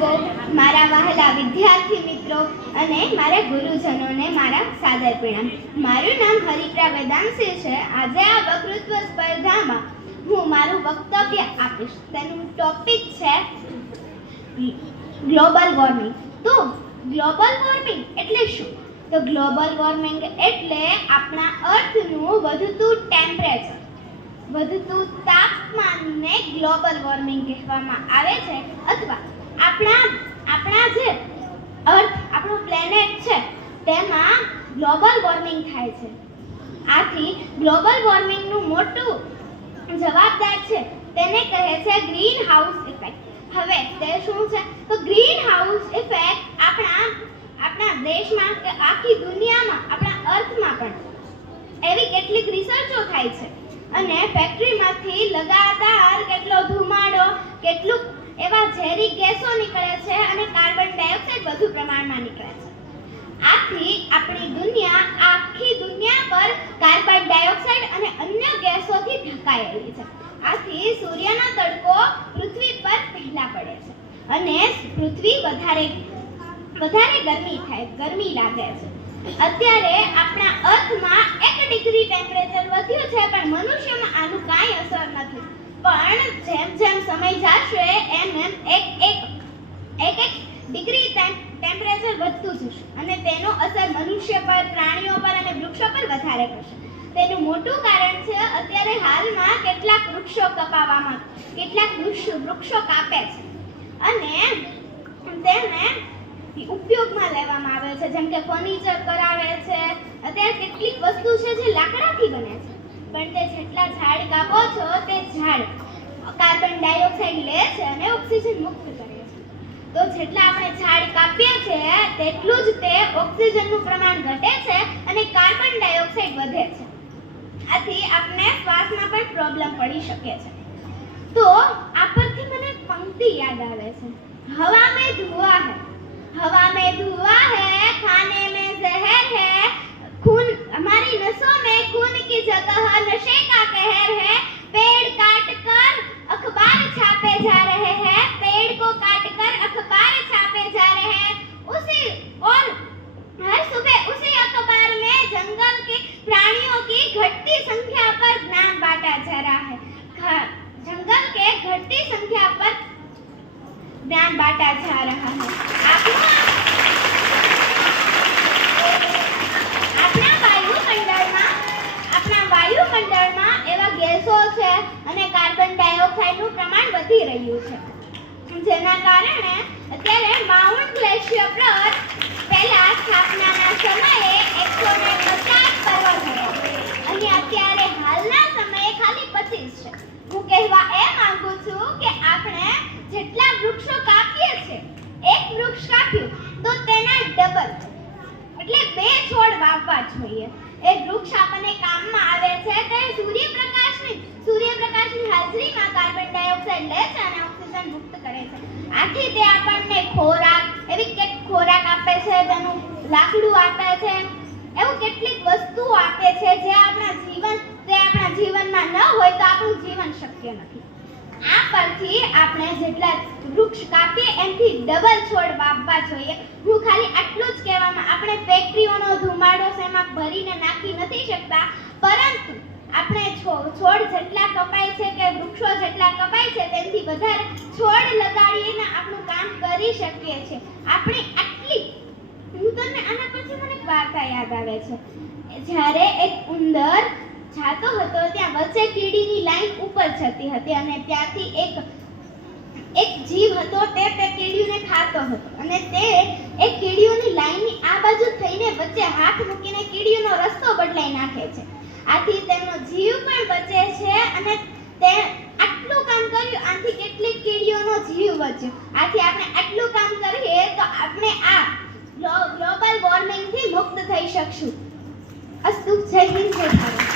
શિક્ષકો, મારા વહાલા વિદ્યાર્થી મિત્રો અને મારા ગુરુજનોને મારા સાદર પ્રણામ. મારું નામ હરિપ્રા વેદાંશી છે. આજે આ વક્તૃત્વ સ્પર્ધામાં હું મારું વક્તવ્ય આપીશ. તેનું ટોપિક છે ગ્લોબલ વોર્મિંગ. તો ગ્લોબલ વોર્મિંગ એટલે શું? તો ગ્લોબલ વોર્મિંગ એટલે આપણા અર્થનું વધતું ટેમ્પરેચર, વધતું તાપમાનને ગ્લોબલ વોર્મિંગ કહેવામાં આવે છે. અથવા આપણા જે અર્થ, આપણું પ્લેનેટ છે તેમાં ગ્લોબલ વોર્મિંગ થાય છે. આથી ગ્લોબલ વોર્મિંગનું મોટું જવાબદાર છે તેને કહે છે ગ્રીન હાઉસ ઇફેક્ટ. હવે તે શું છે? તો ગ્રીન હાઉસ ઇફેક્ટ આપણા દેશમાં કે આખી દુનિયામાં, આપણા અર્થમાં પણ એવી કેટલીક રિસર્ચો થાય છે અને ફેક્ટરીમાંથી લગાતાર કેટલો ધુમાડો, કેટલું એવા ઝેરી ગેસો નીકળે છે અને કાર્બન ડાયોક્સાઇડ વધુ પ્રમાણમાં નીકળે છે. આથી આખી દુનિયા પર કાર્બન ડાયોક્સાઇડ અને અન્ય ગેસોથી ઢંકાયેલી છે. આથી સૂર્યનો તડકો પૃથ્વી પર પહેલા પડે છે અને પૃથ્વી વધારે ગરમી લાગે છે. અત્યારે આપણા અર્થમાં 1 ડિગ્રી ટેમ્પરેચર વધ્યું છે, પણ મનુષ્યમાં આનું કાંઈ અસર નથી. પણ જેમ સમય જશે એમ એક ડિગ્રી ટેમ્પરેચર વધતું જશે અને તેનો અસર મનુષ્ય પર, પ્રાણીઓ પર અને વૃક્ષો પર વધારે થશે. તેનું મોટું કારણ છે અત્યારે હાલમાં કેટલાક વૃક્ષો કાપે છે અને તેને ઉપયોગમાં લેવામાં આવે છે, જેમ કે ફર્નિચર કરાવે છે. અત્યારે કેટલીક વસ્તુ છે જે લાકડાથી બને છે, પણ તે જેટલા ઝાડ કાપો છો તે ઝાડ કાર્બન ડાયોક્સાઇડ લે છે અને ઓક્સિજન મુક્ત કરે છે. તો જેટલા આપણે ઝાડ કાપીએ છીએ તેટલું જ તે ઓક્સિજનનું પ્રમાણ ઘટે છે અને કાર્બન ડાયોક્સાઇડ વધે છે. આથી આપણે શ્વાસમાં પણ પ્રોબ્લેમ પડી શકે છે. તો આ પરથી મને પંક્તિ યાદ આવે છે, હવા મેં ધુઆં है, खाने में जहर है, खून हमारी नसों में खून की जगह नशे का कहर है, पेड़ काट कर अखबार छापे जा रहे हैं, पेड़ को काट कर अखबार छापे जा रहे हैं, और हर सुबह उसी अखबार में जंगल के प्राणियों की घटती संख्या पर ज्ञान बांटा जा रहा है. जंगल के घटती संख्या पर ज्ञान बांटा जा रहा है. આપણા વાયુમંડળમાં એવા ગેસો છે અને કાર્બન ડાયોક્સાઇડનું પ્રમાણ વધી રહ્યું છે, જેના કારણે અત્યારે માઉન્ટ ગ્લેશિયર પર પહેલા સ્થાપનાના સમયે 150 પર્વત હતા અને અત્યારે હાલના સમયે ખાલી 25 છે. હું કહેવા એ માંગુ છું કે આપણે જેટલા વૃક્ષો કાપીએ છીએ, એક વૃક્ષ કાપ્યું તો તેના ડબલ એટલે 2 છોડ વાવવા જોઈએ. એ વૃક્ષ આપણને કામમાં આવે છે. તે સૂર્યપ્રકાશની હાજરીમાં કાર્બન ડાયોક્સાઇડ લે છે અને ઓક્સિજન મુક્ત કરે છે. આથી તે આપણને ખોરાક આપે છે, તેનું લાકડું આપે છે, એવું કેટલીક વસ્તુઓ આપે છે જે આપણા જીવનમાં ન હોય તો આપણું જીવન શક્ય નથી. આ પરથી આપણે જેટલા વૃક્ષ કાપીએ એમથી ડબલ છોડ વાવવા જોઈએ. હું ખાલી આટલું જ કહેવામાં, આપણે ફેક્ટરીઓનો ધુમાડો શેમાં ભરીને નાખી નથી શકતા, પરંતુ આપણે છોડ જેટલા કપાય છે કે વૃક્ષો જેટલા કપાય છે તેનાથી વધારે છોડ લગાડીને આપણું કામ કરી શકીએ છીએ. આપણે આના પછી મને એક વાર્તા યાદ આવે છે. જ્યારે એક ઉંદર જાતો હતો, ત્યાં વચ્ચે કીડીની લાઈન ઉપર જતી હતી અને ત્યાંથી એક જીવ હતો તે કીડીઓને ખાતો હતો અને તે એક કીડીઓની લાઈનની આ બાજુ થઈને વચ્ચે હાથ મૂકીને કીડીઓનો રસ્તો બદલાઈ નાખે છે. આથી તેમનો જીવ પણ બચે છે અને તે આટલું કામ કર્યું, આથી કેટલીક કીડીઓનો જીવ બચ્યો. આથી આપણે આટલું કામ કરીએ તો આપણે આ ગ્લોબલ વોર્મિંગથી મુક્ત થઈ શકશું. અસ્તુ. જય હિન્દ, જય ભારત.